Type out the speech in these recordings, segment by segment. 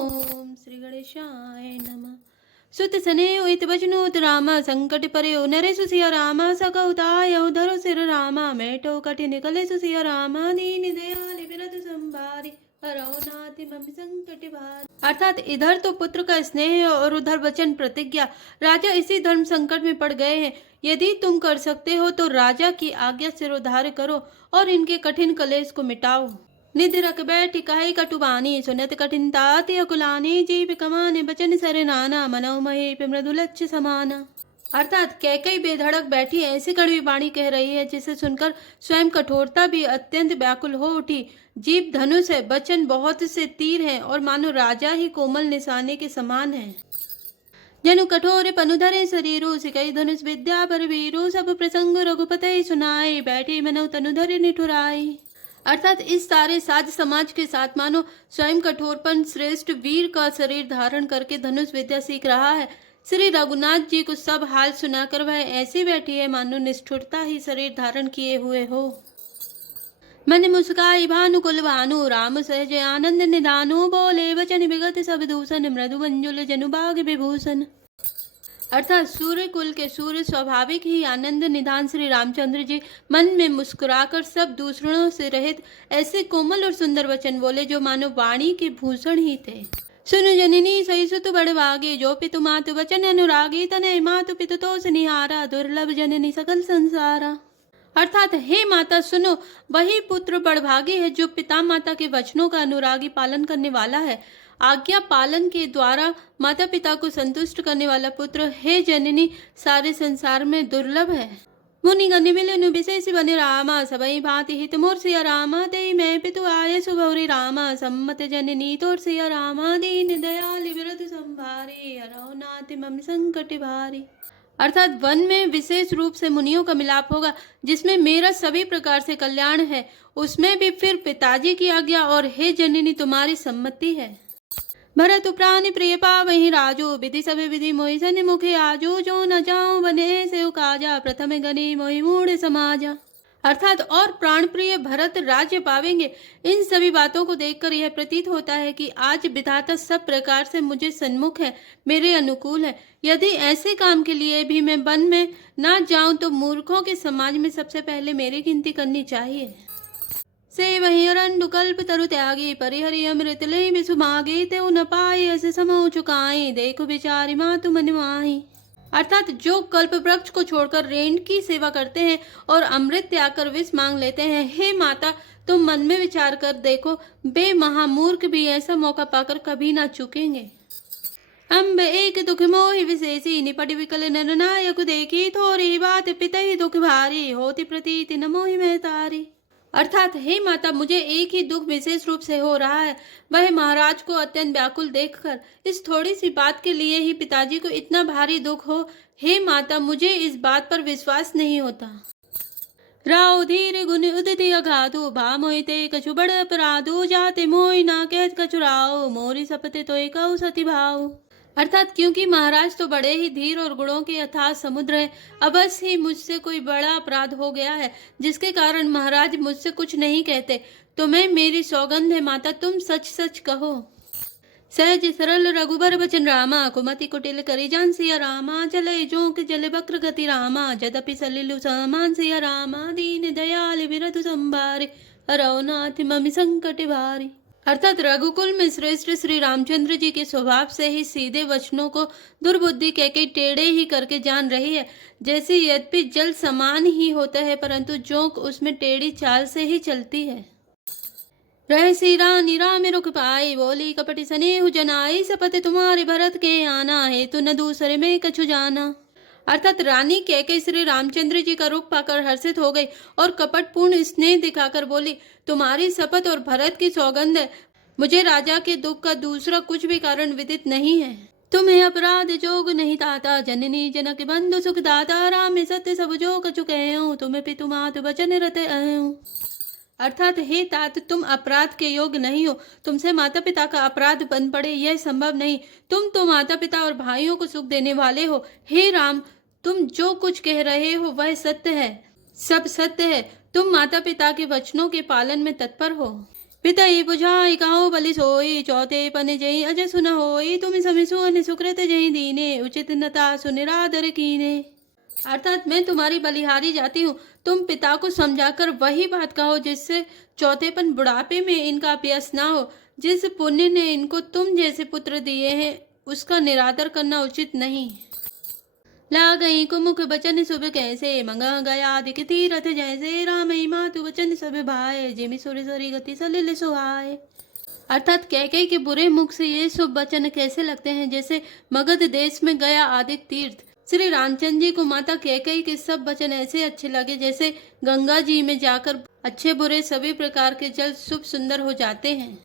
ओम श्री गणेशाय नमः। सुत सने उत बचनोत रामा संकट पर्यो नरेशु सिया रामा सकउताय उधरो सिर रामा मेटो कठिन कले सिया रामा दीन दयाल बिरद संभारी हरौनाति मम संकट भार। अर्थात इधर तो पुत्र का स्नेह और उधर वचन प्रतिज्ञा। राजा इसी धर्म संकट में पड़ गए हैं। यदि तुम कर सकते हो तो राजा की आज्ञा सिरोधार्य करो और इनके कठिन कलेश को मिटाओ। निधि रख बैठ कहे कटुबानी सुनत कठिन तात अकुलानी जीव कमाने बचन सरे नाना मनो महे मृदुलच्छ समाना। अर्थात कैकई बेधड़क बैठी ऐसी कड़वी वाणी कह रही है जिसे सुनकर स्वयं कठोरता भी अत्यंत व्याकुल हो उठी। जीव धनुष है, बचन बहुत से तीर हैं और मानो राजा ही कोमल निशाने के समान है। जनु कठोर पनुधरे शरीरो सिकई धनुष विद्या पर वीरो सब प्रसंग रघुपते सुनाए बैठे मनो तनुधरे निठुराई। अर्थात इस सारे साज समाज के साथ मानो स्वयं कठोरपन श्रेष्ठ वीर का शरीर धारण करके धनुष विद्या सीख रहा है। श्री रघुनाथ जी को सब हाल सुनाकर वह ऐसी बैठी है मानो निष्ठुरता ही शरीर धारण किए हुए हो। मन मुस्काई भानुकुल भानु राम सहज आनंद निदानु बोले वचन विगत सब दूषण मृदु मंजुल जनुबाग विभूषण। अर्थात सूर्य कुल के सूर्य स्वाभाविक ही आनंद निधान श्री रामचंद्र जी मन में मुस्कुराकर सब दूसरों से रहित ऐसे कोमल और सुंदर वचन बोले जो मानो वाणी के भूषण ही थे। सुनु जननी सही सुत बड़भागे जो पितु मातु वचन अनुरागी तनय मातु पितु तो निहारा दुर्लभ जननी सकल संसारा। अर्थात हे माता सुनो, वही पुत्र बड़भागी है जो पिता माता के वचनों का अनुरागी पालन करने वाला है। आज्ञा पालन के द्वारा माता पिता को संतुष्ट करने वाला पुत्र हे जननी सारे संसार में दुर्लभ है। मुनि गण मिलन विशेष बने रामा सबई भांति हित मोर सिया रामा दे मैं पितु आये सुगौरी रामा सम्मत जननी तोर सिया रामा दीन दयाल विरध संभारे हरौ नाथ मम संकट भारी। अर्थात वन में विशेष रूप से मुनियों का मिलाप होगा जिसमें मेरा सभी प्रकार से कल्याण है, उसमें भी फिर पिताजी की आज्ञा और हे जननी तुम्हारी सम्मति है। भरत प्राण प्रिय पावहि राजो विधि सब विधि मोहि सन मुखे आजो जो न जाऊं बने से काजा प्रथम गणी मोहि मूढ़ समाजा। अर्थात और प्राण प्रिय भरत राज्य पावेंगे। इन सभी बातों को देखकर यह प्रतीत होता है कि आज विधाता सब प्रकार से मुझे सन्मुख है, मेरे अनुकूल है। यदि ऐसे काम के लिए भी मैं वन में ना जाऊं तो मूर्खों के समाज में सबसे पहले मेरी गिनती करनी चाहिए। से वही अरंडु कल्प तरु त्यागी परिहरि अमृत ले विसु मागे ते न पाए ऐसे समो चुकाए देखो बिचारी मातु मन माही। अर्थात जो कल्प वृक्ष को छोड़कर रेंड की सेवा करते हैं और अमृत त्याग कर विष मांग लेते हैं, हे माता तुम मन में विचार कर देखो, बे महामूर्ख भी ऐसा मौका पाकर कभी ना चुकेंगे। अम्ब एक दुख मोहि विशेषी निपट विकल नरनायक देखी थोड़ी बात पितहि दुख भारी होती प्रतीति न मोहि में तारी। अर्थात हे माता मुझे एक ही दुख विशेष रूप से हो रहा है, वह महाराज को अत्यंत व्याकुल देखकर। इस थोड़ी सी बात के लिए ही पिताजी को इतना भारी दुख हो। हे माता मुझे इस बात पर विश्वास नहीं होता। राव धीर गुण उदित अगाधु भा मोहिते कछु बड़ अपराधु जाते मोहि ना कहत कछु राव मोरी सपते तो एक सती भाव। अर्थात क्योंकि महाराज तो बड़े ही धीर और गुणों के अथाह समुद्र है, अवश्य ही मुझसे कोई बड़ा अपराध हो गया है जिसके कारण महाराज मुझसे कुछ नहीं कहते। तुम्हें मेरी सौगंध है माता, तुम सच सच कहो। सहज सरल रघुबर बचन रामा कुमति कुटिल करी जान सिया रामा चले जोंक जल बक्र गति रामा जदपि सलिलु समान सिया रामा दीन दयाल विरधु संभारे हरौ नाथ मम संकट भारी। अर्थात रघुकुल में श्रेष्ठ श्री रामचंद्र जी के स्वभाव से ही सीधे वचनों को दुर्बुद्धि कहके टेढ़े ही करके जान रही है। जैसे यद्यपि जल समान ही होता है परंतु जोंक उसमें टेढ़ी चाल से ही चलती है। रह सीरा निरा में रुक पाई बोली कपटी स्नेहु जनाई सपत तुम्हारे भरत के आना है तो न दूसरे में कछु जाना। अर्थात रानी कैकेयी श्री रामचंद्र जी का रुख पाकर हर्षित हो गई और कपटपूर्ण स्नेह दिखाकर बोली, तुम्हारी शपथ और भरत की सौगंध है, मुझे राजा के दुख का दूसरा कुछ भी कारण विदित नहीं है। तुम्हें अपराध जोग नहीं ताता जननी जनक बंधु सुख दाता राम सत्य सब जो कछु कहूं तुम्हें पितु मातु वचन रत अहूं। अर्थात हे तात तुम अपराध के योग नहीं हो, तुमसे माता पिता का अपराध बन पड़े यह संभव नहीं। तुम तो माता पिता और भाइयों को सुख देने वाले हो। हे राम तुम जो कुछ कह रहे हो वह सत्य है, सब सत्य है। तुम माता पिता के वचनों के पालन में तत्पर हो। पितई बुझाई कहो बलि सोई, चौथे पन जई अज सुन होई, तुम समी सुन सुकृत जई दीने, उचित नता सुनिरादर कीने। अर्थात मैं तुम्हारी बलिहारी जाती हूँ, तुम पिता को समझाकर वही बात कहो जिससे चौथेपन बुढ़ापे में इनका अभ्यास ना हो। जिस पुण्य ने इनको तुम जैसे पुत्र दिए हैं उसका निरादर करना उचित नहीं। ला गई कुमुख बचन शुभ कैसे, मंगा गया दिख तीरथ जैसे, रामई मातु वचन सब भाए, जिमि सुर सरी गति सलिल सुहाए। अर्थात कैकेयी के बुरे मुख से ये शुभ वचन कैसे लगते हैं जैसे मगध देश में गया आदिक तीर्थ। श्री रामचंद्र जी को माता कैकेयी के सब वचन ऐसे अच्छे लगे जैसे गंगा जी में जाकर अच्छे बुरे सभी प्रकार के जल शुभ सुंदर हो जाते हैं।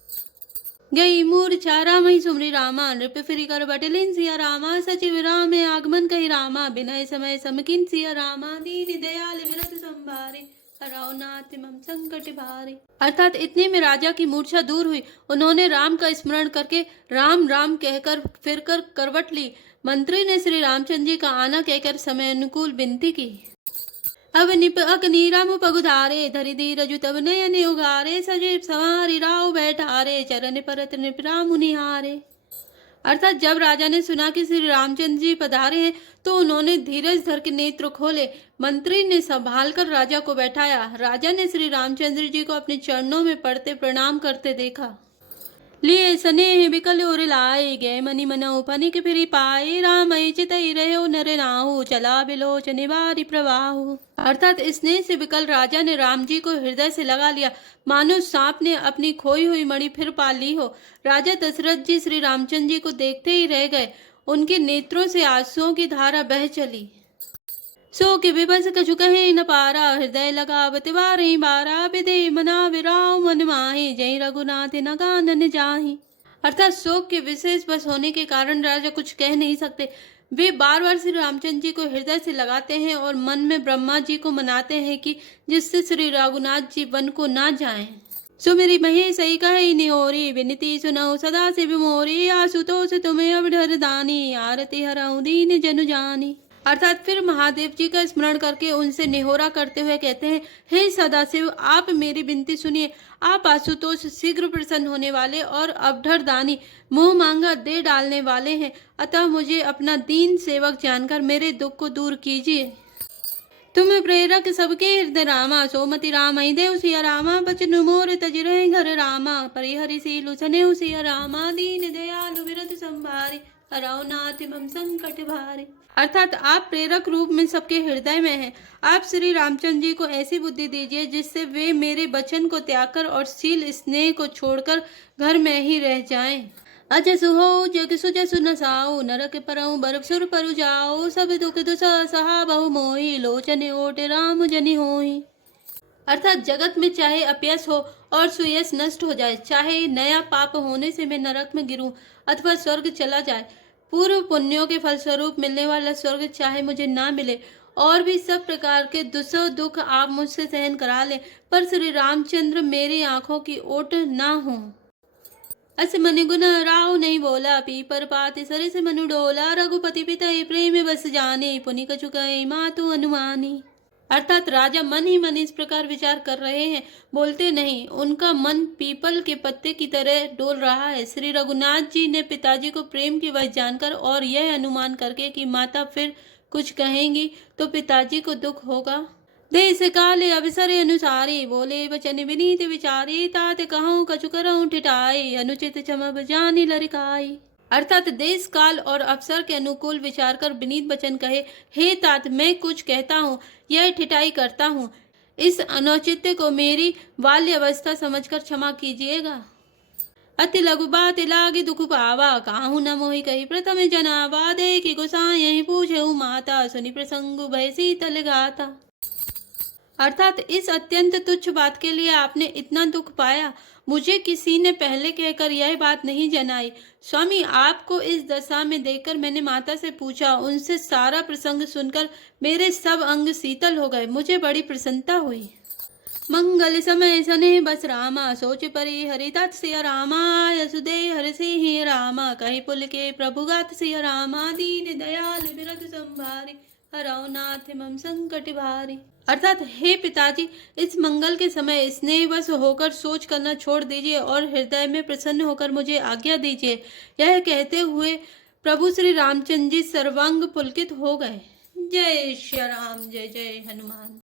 गई मूर्छा रामई सुमरी रामा, नृप फिरी कर बटलिन सिया रामा, सचिव राम आगमन कही रामा, बिनय समय समकिन सिया रामा, दीन दयाल विरत संभारे, हरौनाथ मम संकट भारे। अर्थात इतने में राजा की मूर्छा दूर हुई। उन्होंने राम का स्मरण करके राम राम कहकर फिरकर करवट ली। मंत्री ने श्री रामचंद्र जी का आना कहकर समय अनुकूल विनती की। अब निप अग्नि राम पगुधारे, धरि धीर रजु तब नयन उगारे, सजीव सवारी राव बैठारे, चरण परत नृप राम निहारे। अर्थात जब राजा ने सुना कि श्री रामचंद्र जी पधारे हैं तो उन्होंने धीरज धर के नेत्र खोले। मंत्री ने संभाल कर राजा को बैठाया। राजा ने श्री रामचंद्र जी को अपने चरणों में पड़ते प्रणाम करते देखा। लिए स्नेह बिकल उर लाए, गए मनि मनऊ फनिक फिरि पाए, रामई चितई रहो नर नाहु, चला बिलोचन बारी प्रवाहु। अर्थात स्नेह से बिकल राजा ने राम जी को हृदय से लगा लिया, मानो सांप ने अपनी खोई हुई मणि फिर पा ली हो। राजा दशरथ जी श्री रामचंद्र जी को देखते ही रह गए। उनके नेत्रों से आंसुओं की धारा बह चली। सो के विबस कछु कहे न पारा, हृदय लगा बतिवारे बारा, विदे मना विराव मन माहे, जय रघुनाथ न गानन जाहि। अर्थात शोक के विशेष बस होने के कारण राजा कुछ कह नहीं सकते। वे बार बार श्री रामचंद्र जी को हृदय से लगाते हैं और मन में ब्रह्मा जी को मनाते हैं कि जिससे श्री रघुनाथ जी वन को ना जाएं। सुमेरी महेश सही कहे निहोरी, विनती सुनऊ सदा से विमोरी, आशुतोष तुम्हें अब डर दानी, आरती हरऊ दीन जनु जानी। अर्थात फिर महादेव जी का स्मरण करके उनसे निहोरा करते हुए कहते हैं, हे सदाशिव आप मेरी विनती सुनिए। आप आशुतोष शीघ्र प्रसन्न होने वाले और अवधर दानी मुंह मांगा दे डालने वाले हैं, अतः मुझे अपना दीन सेवक जानकर मेरे दुख को दूर कीजिए। तुम प्रेरक सबके हृदय रामा, सोमति राम देव सिया रामा, बचन मोर तज रहे घर रामा, परिहरि सीलु सने सिया रामा, दीन दयालु विरत संभारे, हरौनाथ मम संकट भारे। अर्थात आप प्रेरक रूप में सबके हृदय में हैं। आप श्री रामचंद्र जी को ऐसी बुद्धि दीजिए जिससे वे मेरे वचन को त्याग कर और शील स्नेह को छोड़कर घर में ही रह जाएं। अजसु हो जग सुजसु न साओ, नरक परऊ बरफ सुर परु जाओ, सब दुख दुसा सहा बहु मोहि, लोचन ओट राम जनि होहि। अर्थात जगत में चाहे अपयश हो और सुयश नष्ट हो जाए, चाहे नया पाप होने से मैं नरक में गिरूं अथवा स्वर्ग चला जाए, पूर्व पुण्यों के फलस्वरूप मिलने वाला स्वर्ग चाहे मुझे ना मिले, और भी सब प्रकार के दुसो दुख आप मुझसे सहन करा लें, पर श्री रामचंद्र मेरी आंखों की ओट ना हो। अस मन गुण राव नहीं बोला, पीपर पात सर से मनु डोला, रघुपति पिता प्रेम बस जाने, पुनि कछु कहे मातु अनुमानी। अर्थात राजा मन ही मन इस प्रकार विचार कर रहे हैं, बोलते नहीं। उनका मन पीपल के पत्ते की तरह डोल रहा है। श्री रघुनाथ जी ने पिताजी को प्रेम की वजह जानकर और यह अनुमान करके कि माता फिर कुछ कहेंगी तो पिताजी को दुख होगा, देश काले अवसर अनुसारी, बोले वचन विनीत विचारी, तात कहूँ कछु करऊँ ठिठाई, अनुचित क्षम जानी लरिकाई। अर्थात देश काल और अवसर के अनुकूल विचार कर विनीत वचन कहे, हे तात मैं कुछ कहता हूँ, यह ठिठाई करता हूँ, इस अनौचित्य को मेरी बाल्य अवस्था समझकर क्षमा कीजिएगा। अति लघु बात लागे दुख पावा, काहू न मोहि कही प्रथम जनावा, देखी गोसाई यही पूछे माता, सुनि प्रसंग भय शीतल गाता। अर्थात इस अत्यंत तुच्छ बात के लिए आपने इतना दुख पाया, मुझे किसी ने पहले कहकर यह बात नहीं जनाई। स्वामी आपको इस दशा में देखकर मैंने माता से पूछा, उनसे सारा प्रसंग सुनकर मेरे सब अंग शीतल हो गए, मुझे बड़ी प्रसन्नता हुई। मंगल समय सने बस रामा, सोच परि हरितात सिया रामा, यसुदे हर सिंह रामा, कही पुल के प्रभुगात सिया रामा, दीन दयाल विरत संभारी, हरौनाथ मम संकट भारी। अर्थात हे पिताजी, इस मंगल के समय स्नेहवश होकर सोच करना छोड़ दीजिए और हृदय में प्रसन्न होकर मुझे आज्ञा दीजिए। यह कहते हुए प्रभु श्री रामचंद्र जी सर्वांग पुलकित हो गए। जय श्री राम, जय जय हनुमान।